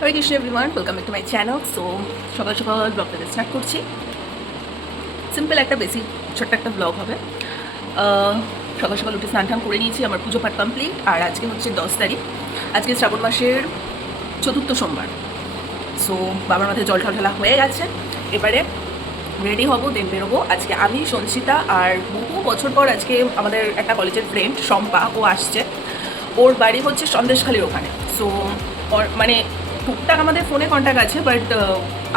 Hare Krishna everyone, welcome back to my channel. So সকাল সকাল ব্লগটা স্টার্ট করছি। সিম্পল একটা বেসিক ছোট্ট একটা ব্লগ হবে। সকাল সকাল উঠে স্নান টান করে নিয়েছি, আমার পুজো পাঠ কমপ্লিট। আর আজকে হচ্ছে 10 তারিখ, আজকে শ্রাবণ মাসের চতুর্থ সোমবার। সো বাবার মাথায় জল ঢালা হয়ে গেছে, এবারে রেডি হব, দেন বেরোবো। আজকে আমি, সঞ্চিতা আর বহু বছর পর আজকে আমাদের একটা কলেজের ফ্রেন্ড শম্পা, ও আসছে। ওর বাড়ি হচ্ছে সন্দেশখালির ওখানে। সো মানে টুকটাক আমাদের ফোনে কন্ট্যাক্ট আছে, বাট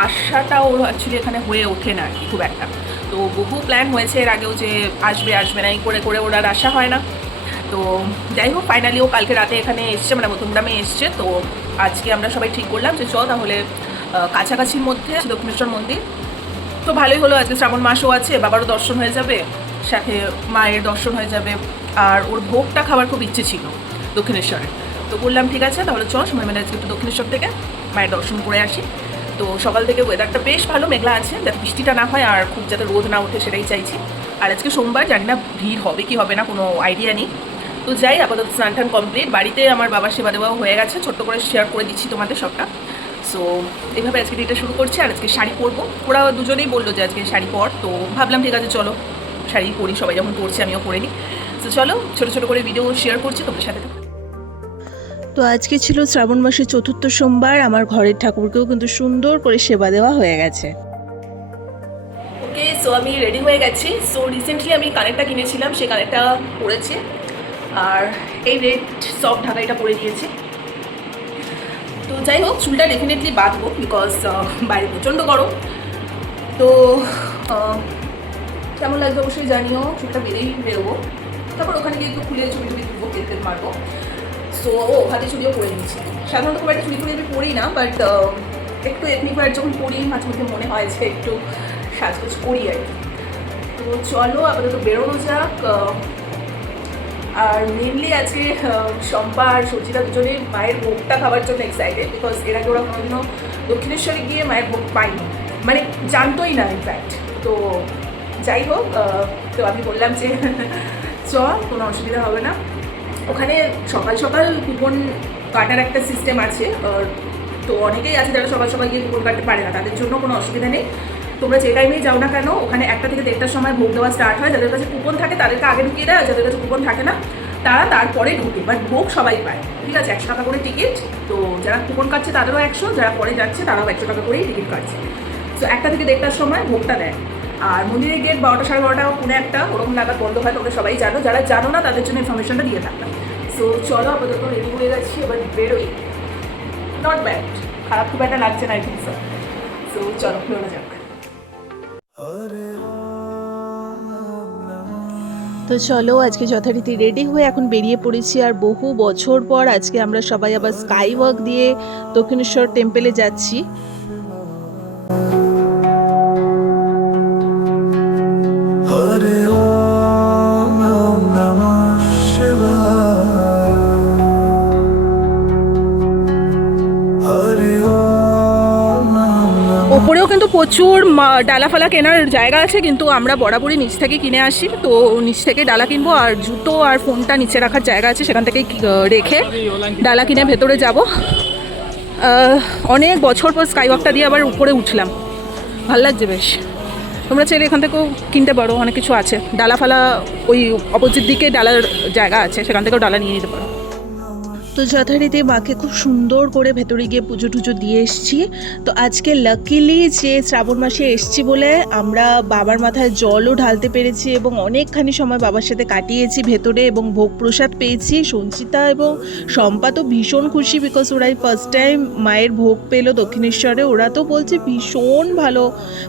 আসাটা ওর অ্যাকচুয়ালি এখানে হয়ে ওঠে না আর কি খুব একটা। তো বহু প্ল্যান হয়েছে এর আগেও যে আসবে আসবে না, এই করে করে ওর আর আসা হয় না। তো যাই হোক, ফাইনালি ও কালকে রাতে এখানে এসছে, মানে মধ্যমগ্রামে এসছে। তো আজকে আমরা সবাই ঠিক করলাম যে তাহলে কাছাকাছির মধ্যে দক্ষিণেশ্বর মন্দির। তো ভালোই হলো, আজকে শ্রাবণ মাসও আছে, বাবারও দর্শন হয়ে যাবে, সাথে মায়ের দর্শন হয়ে যাবে। আর ওর ভোগটা খাওয়ার খুব ইচ্ছে ছিল দক্ষিণেশ্বরে। তো বললাম ঠিক আছে, তাহলে সময় মানে আজকে একটু দক্ষিণেশ্বর থেকে মায়ের দর্শন করে আসি। তো সকাল থেকে ওয়েদারটা বেশ ভালো, মেঘলা আছে, যাতে বৃষ্টিটা না হয় আর খুব যাতে রোদ না ওঠে সেটাই চাইছি। আর আজকে সোমবার, জানি না ভিড় হবে কি হবে না, কোনো আইডিয়া নেই। তো যাই, আপাতত স্নান টান কমপ্লিট। বাড়িতে আমার বাবার সেবা দেওয়াও হয়ে গেছে, ছোট্ট করে শেয়ার করে দিচ্ছি তোমাদের সবটা। সো এইভাবে আজকে দিনটা শুরু করছি। আর আজকে শাড়ি পরবো, ওরা দুজনেই বললো যে আজকে শাড়ি পর। তো ভাবলাম ঠিক আছে চলো শাড়ি পরি, সবাই যখন পরছে আমিও পরে নিই। তো চলো, ছোটো ছোটো করে ভিডিও শেয়ার করছি তোমাদের সাথে। তো আজকে ছিল শ্রাবণ মাসের চতুর্থ সোমবার। আমার ঘরের ঠাকুরকেও কিন্তু সুন্দর করে সেবা দেওয়া হয়ে গেছে। ওকে, সো আমি রেডি হয়ে গেছি। সো রিসেন্টলি আমি কানেরটা কিনেছিলাম, সেই কানেরটা পরেছি। আর এই রেড সফট ঢাকা এটা পরে দিয়েছি। তো যাই হোক, চুলটা ডেফিনেটলি বাঁধবো, বিকজ বাইরে প্রচণ্ড গরম। তো কেমন লাগবে অবশ্যই জানিও। চুলটা বেরোবো, তারপর ওখানে গিয়ে একটু খুলে ছবি টবি তুলবো, তেল মারবো। সো হাতে চুড়িও পরে নিচ্ছি। সাধারণত খুব একটা চুড়ি ফুড়ি আমি পরি না, বাট একটু এথনিক ওয়্যার যখন পরি মাঝে মধ্যে মনে হয় যে একটু সাজগোজ করি আর কি। তো চলো আপাতত বেরোনো যাক। আর মেনলি আজকে শম্পা আর সঞ্চিতা দুজনে মায়ের ভোগটা খাওয়ার জন্য এক্সাইটেড, বিকজ এর আগে ওরা কোনোদিনও দক্ষিণেশ্বরে গিয়ে মায়ের ভোগ পায়নি, মানে জানতোই না ইনফ্যাক্ট। তো যাই হোক, তো আমি বললাম যে কোনো অসুবিধা হবে না। ওখানে সকাল সকাল কুপন কাটার একটা সিস্টেম আছে। তো অনেকেই আছে যারা সকাল সকাল গিয়ে কুপন কাটতে পারে না, তাদের জন্য কোনো অসুবিধা নেই। তোমরা যে টাইমেই যাও না কেন, ওখানে 1টা থেকে 1:30টার সময় ভোগ দেওয়া স্টার্ট হয়। যাদের কাছে কুপন থাকে তাদেরকে আগে ঢুকিয়ে দেয়, যাদের কাছে কুপন থাকে না তারা তারপরে ঢুকে। বাট ভোগ সবাই পায়, ঠিক আছে, 100 টাকা করে টিকিট। তো যারা কুপন কাটছে তাদেরও 100, যারা পরে যাচ্ছে তারাও 100 টাকা করেই টিকিট কাটছে। তো 1টা থেকে 1:30টার সময় ভোগটা দেয়। আর মন্দিরের গেট 12টা সাড়ে 12টা পৌনে 1টা ওরকম নাগাদ বন্ধ হয়, তোমরা সবাই জানো। যারা জানো না তাদের জন্য ইনফরমেশনটা দিয়ে থাকলাম। সো চলো আপাতত রেডি হয়ে গেছি, এবার বেরোই। নট ব্যাড, খারাপ খুব একটা লাগছে না আই থিঙ্ক সো। সো চলো বেরোনো যাক। তো চলো, আজকে যথারীতি রেডি হয়ে এখন বেরিয়ে পড়েছি। আর বহু বছর পর আজকে আমরা সবাই আবার স্কাই ওয়াক দিয়ে দক্ষিণেশ্বর টেম্পলে যাচ্ছি। ওপরেও কিন্তু প্রচুর ডালা ফালা কেনার জায়গা আছে, কিন্তু আমরা বরাবরই নিচ থেকে কিনে আসি। তো নিচ থেকে ডালা কিনবো, আর জুতো আর ফোনটা নিচে রাখার জায়গা আছে, সেখান থেকে রেখে ডালা কিনে ভেতরে যাব। অনেক বছর পর স্কাইওয়াকটা দিয়ে আবার উপরে উঠলাম, ভাল লাগছে বেশ। তোমরা চাইলে এখান থেকেও কিনতে পারো, অনেক কিছু আছে। ডালা ফালা ওই অপোজিট দিকে ডালার জায়গা আছে, সেখান থেকেও ডালা নিয়ে নিতে পারো। তো যথারীতি মাকে খুব সুন্দর করে ভেতরে গিয়ে পুজো টুজো দিয়ে এসছি। তো আজকে লাকিলি যে শ্রাবণ মাসে এসছি বলে আমরা বাবার মাথায় জলও ঢালতে পেরেছি এবং অনেকখানি সময় বাবার সাথে কাটিয়েছি ভেতরে, এবং ভোগ প্রসাদ পেয়েছি। সঞ্চিতা এবং শম্পা তো ভীষণ খুশি, বিকজ ওরাই ফার্স্ট টাইম মায়ের ভোগ পেলো দক্ষিণেশ্বরে। ওরা তো বলছে ভীষণ ভালো,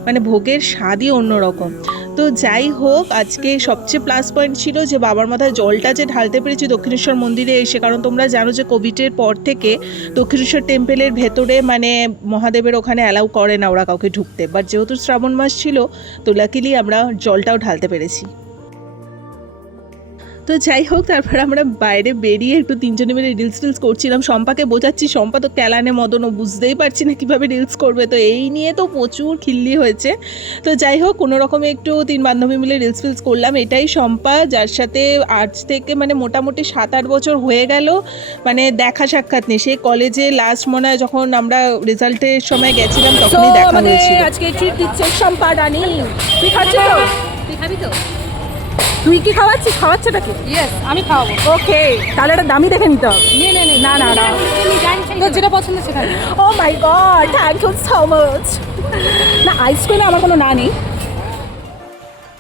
মানে ভোগের স্বাদই অন্যরকম। তো যাই হোক, আজকে সবচেয়ে প্লাস পয়েন্ট ছিল যে বাবার মাথায় জলটা যে ঢালতে পেরেছি দক্ষিণেশ্বর মন্দিরে এসে। কারণ তোমরা জানো যে কোভিডের পর থেকে দক্ষিণেশ্বর টেম্পলের ভেতরে মানে মহাদেবের ওখানে অ্যালাউ করে না ওরা কাউকে ঢুকতে। বাট যেহেতু শ্রাবণ মাস ছিল, তো লাকিলি আমরা জলটাও ঢালতে পেরেছি। তো যাই হোক, তারপর আমরা বাইরে বেরিয়ে একটু তিনজনে মিলে রিলস করছিলাম। শম্পাকে বোঝাচ্ছি, শম্পা তো ক্যালানে মদন, ও বুঝতেই পারছি না কীভাবে রিলস করবে। তো এই নিয়ে তো প্রচুর খিল্লি হয়েছে। তো যাই হোক, কোনো রকমে একটু তিন বান্ধবী মিলে রিলস করলাম। এটাই শম্পা, যার সাথে আজ থেকে মানে মোটামুটি 7-8 বছর হয়ে গেল মানে দেখা সাক্ষাৎ নেই। সেই কলেজে লাস্ট মনে হয় যখন আমরা রেজাল্টের সময় গেছিলাম তখনই দেখা হয়েছিল। আজকে ট্রিট দিচ্ছে শম্পা রানী। তুই খাচ্ছিস তো? তুই খাবি তো? তুই কি খাওয়াচ্ছিস? খাওয়াচ্ছেটা কি? ইয়েস, আমি খাওয়াবো। ওকে, তাহলে একটা দামি দেখে নিতে হবে। না না না, তোর যেটা পছন্দ সেটা নে। Oh my God, thank you so much. না, আইসক্রিমে আমার কোনো না নেই।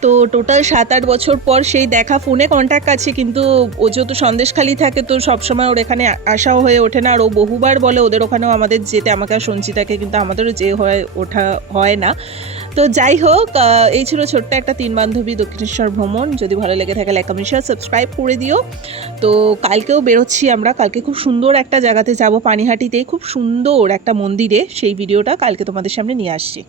তো টোটাল 7-8 বছর পর সেই দেখা, ফোনে কন্ট্যাক্ট আছে, কিন্তু ও যেহেতু সন্দেশখালি থাকে তো সবসময় ওর এখানে আসাও হয়ে ওঠে না। আর ও বহুবার বলে ওদের ওখানেও আমাদের যেতে, আমাকে আর সঞ্চিতাকে, কিন্তু আমাদেরও যে ওঠা হয় না। তো যাই হোক, এই ছিল ছোট্ট একটা তিন বান্ধবী দক্ষিণেশ্বর ভ্রমণ। যদি ভালো লেগে থাকে লাইক কমেন্ট শেয়ার সাবস্ক্রাইব করে দিও। তো কালকেও বেরোচ্ছি আমরা, কালকে খুব সুন্দর একটা জায়গাতে যাব, পানিহাটিতেই খুব সুন্দর একটা মন্দিরে। সেই ভিডিওটা কালকে তোমাদের সামনে নিয়ে আসছি।